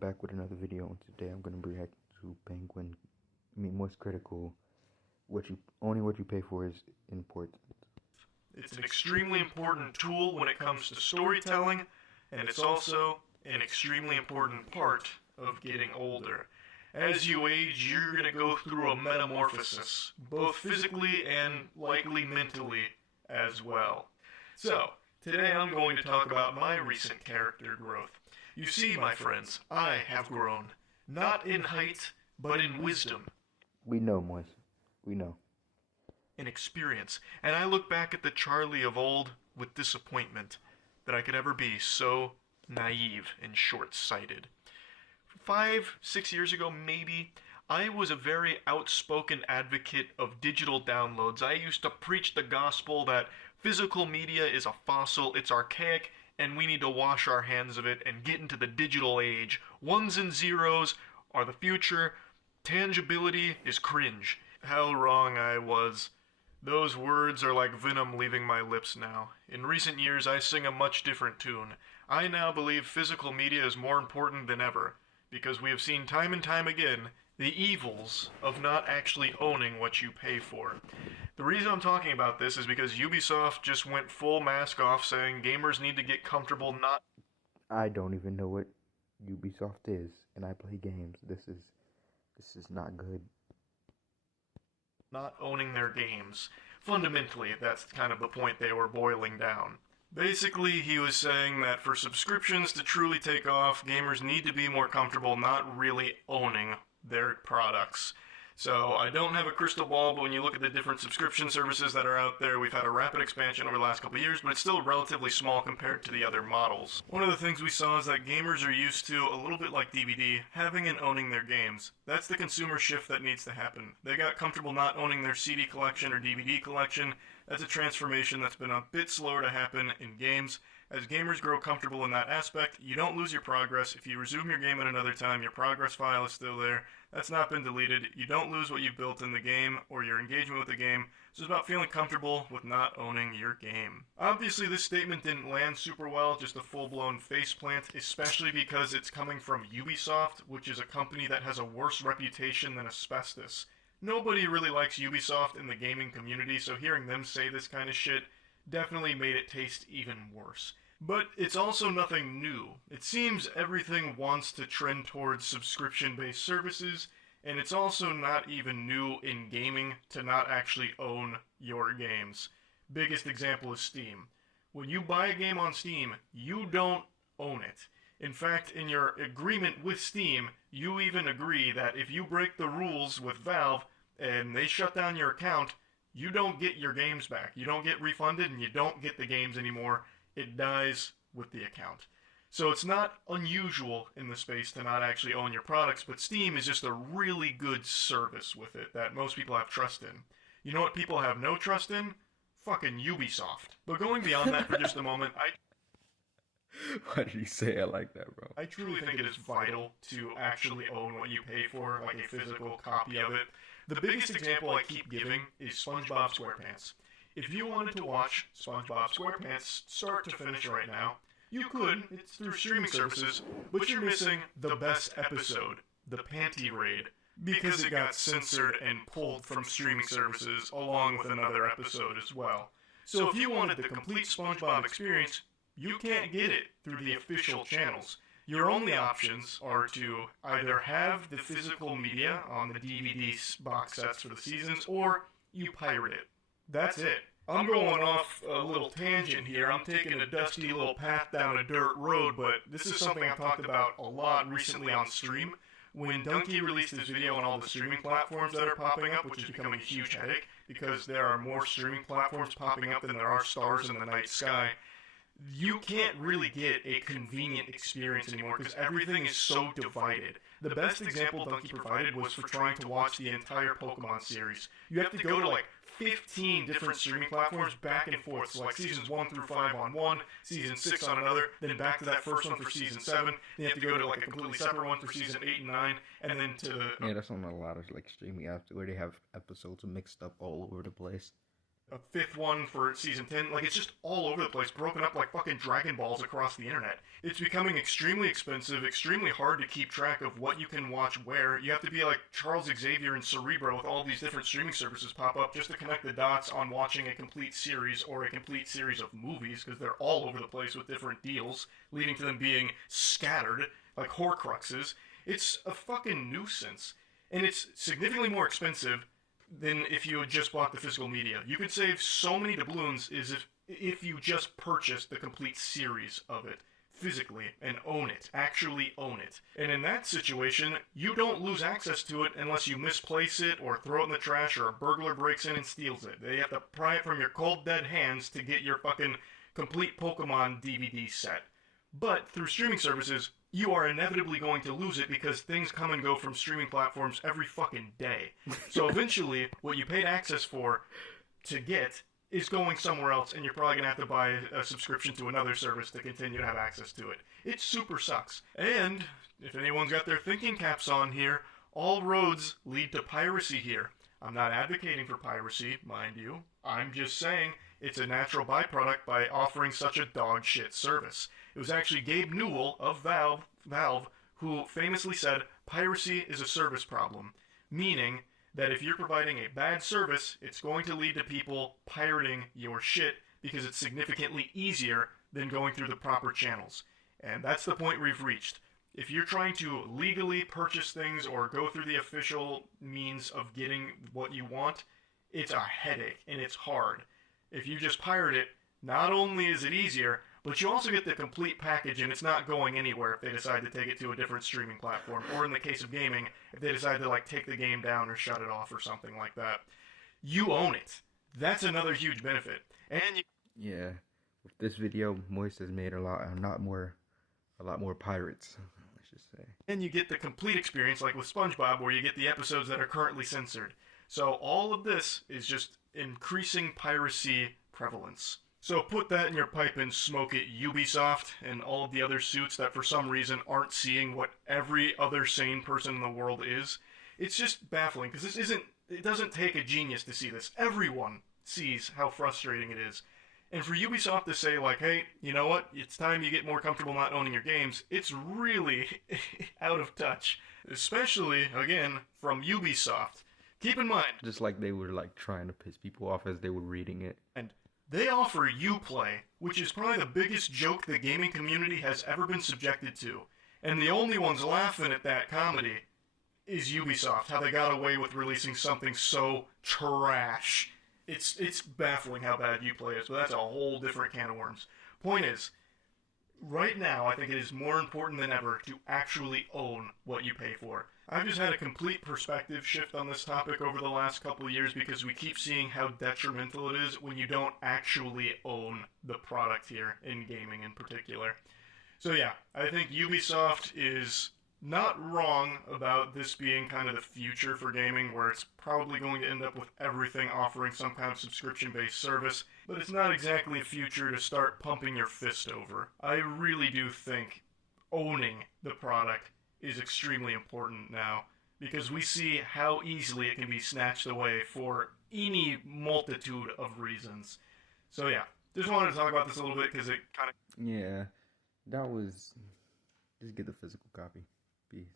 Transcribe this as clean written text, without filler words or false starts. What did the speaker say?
back with another video, and today I'm going to react to Most Critical. What you pay for is important. It's an extremely important tool when it comes to storytelling, and it's also an extremely important part of getting older. As you age, you're going to go through a metamorphosis, both physically and likely mentally as well. So, today I'm going to talk about my recent character growth. You see, my friends, I have grown, not in height, but in wisdom. We know, Moise. We know. In experience, and I look back at the Charlie of old with disappointment that I could ever be so naive and short-sighted. 5-6 years ago, maybe, I was a very outspoken advocate of digital downloads. I used to preach the gospel that physical media is a fossil, it's archaic, and we need to wash our hands of it and get into the digital age. Ones and zeros are the future. Tangibility is cringe. How wrong I was. Those words are like venom leaving my lips now. In recent years, I sing a much different tune. I now believe physical media is more important than ever, because we have seen time and time again the evils of not actually owning what you pay for. The reason I'm talking about this is because Ubisoft just went full mask off saying gamers need to get comfortable not... I don't even know what Ubisoft is, and I play games. This is not good. Not owning their games. Fundamentally, that's kind of the point they were boiling down. Basically, he was saying that for subscriptions to truly take off, gamers need to be more comfortable not really owning their products. So, I don't have a crystal ball, but when you look at the different subscription services that are out there, we've had a rapid expansion over the last couple of years, but it's still relatively small compared to the other models. One of the things we saw is that gamers are used to, a little bit like DVD, having and owning their games. That's the consumer shift that needs to happen. They got comfortable not owning their CD collection or DVD collection. That's a transformation that's been a bit slower to happen in games. As gamers grow comfortable in that aspect, you don't lose your progress. If you resume your game at another time, your progress file is still there. That's not been deleted. You don't lose what you've built in the game or your engagement with the game. So it's about feeling comfortable with not owning your game. Obviously, this statement didn't land super well, just a full-blown faceplant, especially because it's coming from Ubisoft, which is a company that has a worse reputation than asbestos. Nobody really likes Ubisoft in the gaming community, so hearing them say this kind of shit definitely made it taste even worse. But it's also nothing new. It seems everything wants to trend towards subscription-based services, and it's also not even new in gaming to not actually own your games. Biggest example is Steam. When you buy a game on Steam, you don't own it. In fact, in your agreement with Steam, you even agree that if you break the rules with Valve and they shut down your account, you don't get your games back. You don't get refunded and you don't get the games anymore. It dies with the account. So it's not unusual in the space to not actually own your products, but Steam is just a really good service with it that most people have trust in. You know what people have no trust in? Fucking Ubisoft. But going beyond that for just a moment, Why did you say I like that, bro? I truly think it is vital to actually own what you pay for, like a physical copy of it. The biggest example I keep giving is SpongeBob SquarePants. If you wanted to watch SpongeBob SquarePants start to finish right now, you could, it's through streaming services, but you're missing the best episode, the Panty Raid, because it got censored and pulled from streaming services along with another episode as well. So if you wanted the complete SpongeBob experience, you can't get it through the official channels. Your only options are to either have the physical media on the DVD box sets for the seasons, or you pirate it. That's it. I'm going off a little tangent here. I'm taking a dusty little path down a dirt road, but this is something I've talked about a lot recently on stream. When Donkey released his video on all the streaming platforms that are popping up, which is becoming a huge headache, because there are more streaming platforms popping up than there are stars in the night sky, you can't really get a convenient experience anymore because everything is so divided. The best example Donkey provided was for trying to watch the entire Pokemon series. You have to go to like 15 different streaming platforms back and forth, so like seasons 1 through 5 on one, season 6 on another, then back to that first one for season 7, then you have to go to like a completely separate one for season 8 and 9, and then to... Yeah, that's on a lot of like streaming apps where they have episodes mixed up all over the place. a fifth one for season 10. Like, it's just all over the place, broken up like fucking Dragon Balls across the internet. It's becoming extremely expensive, extremely hard to keep track of what you can watch where. You have to be like Charles Xavier and Cerebro with all these different streaming services pop up just to connect the dots on watching a complete series or a complete series of movies, because they're all over the place with different deals, leading to them being scattered like Horcruxes. It's a fucking nuisance. And it's significantly more expensive than if you had just bought the physical media. You could save so many doubloons if you just purchased the complete series of it physically and own it, actually own it. And in that situation, you don't lose access to it unless you misplace it or throw it in the trash or a burglar breaks in and steals it. They have to pry it from your cold dead hands to get your fucking complete Pokemon DVD set. But through streaming services, you are inevitably going to lose it because things come and go from streaming platforms every fucking day. So eventually, what you paid access for to get is going somewhere else, and you're probably going to have to buy a subscription to another service to continue to have access to it. It super sucks. And, if anyone's got their thinking caps on here, all roads lead to piracy here. I'm not advocating for piracy, mind you. I'm just saying it's a natural byproduct by offering such a dog shit service. It was actually Gabe Newell of Valve who famously said, piracy is a service problem, meaning that if you're providing a bad service, it's going to lead to people pirating your shit because it's significantly easier than going through the proper channels. And that's the point we've reached. If you're trying to legally purchase things or go through the official means of getting what you want, it's a headache and it's hard. If you just pirate it, not only is it easier, but you also get the complete package, and it's not going anywhere if they decide to take it to a different streaming platform, or in the case of gaming, if they decide to like take the game down or shut it off or something like that. You own it. That's another huge benefit. And you... Yeah, with this video, Moist has made a lot more pirates, let's just say. And you get the complete experience, like with SpongeBob, where you get the episodes that are currently censored. So all of this is just increasing piracy prevalence. So put that in your pipe and smoke it, Ubisoft and all of the other suits that for some reason aren't seeing what every other sane person in the world is. It's just baffling, because it doesn't take a genius to see this. Everyone sees how frustrating it is. And for Ubisoft to say, like, hey, you know what, it's time you get more comfortable not owning your games, it's really out of touch. Especially, again, from Ubisoft. Keep in mind... Just like they were, like, trying to piss people off as they were reading it. And they offer Uplay, which is probably the biggest joke the gaming community has ever been subjected to. And the only ones laughing at that comedy is Ubisoft, how they got away with releasing something so trash. It's baffling how bad Uplay is, but that's a whole different can of worms. Point is, right now I think it is more important than ever to actually own what you pay for. I've just had a complete perspective shift on this topic over the last couple of years because we keep seeing how detrimental it is when you don't actually own the product here, in gaming in particular. So yeah, I think Ubisoft is not wrong about this being kind of the future for gaming, where it's probably going to end up with everything offering some kind of subscription-based service, but it's not exactly a future to start pumping your fist over. I really do think owning the product is extremely important now, because we see how easily it can be snatched away for any multitude of reasons. So yeah, just wanted to talk about this a little bit because it kind of... Yeah, that was... Just get the physical copy. Peace.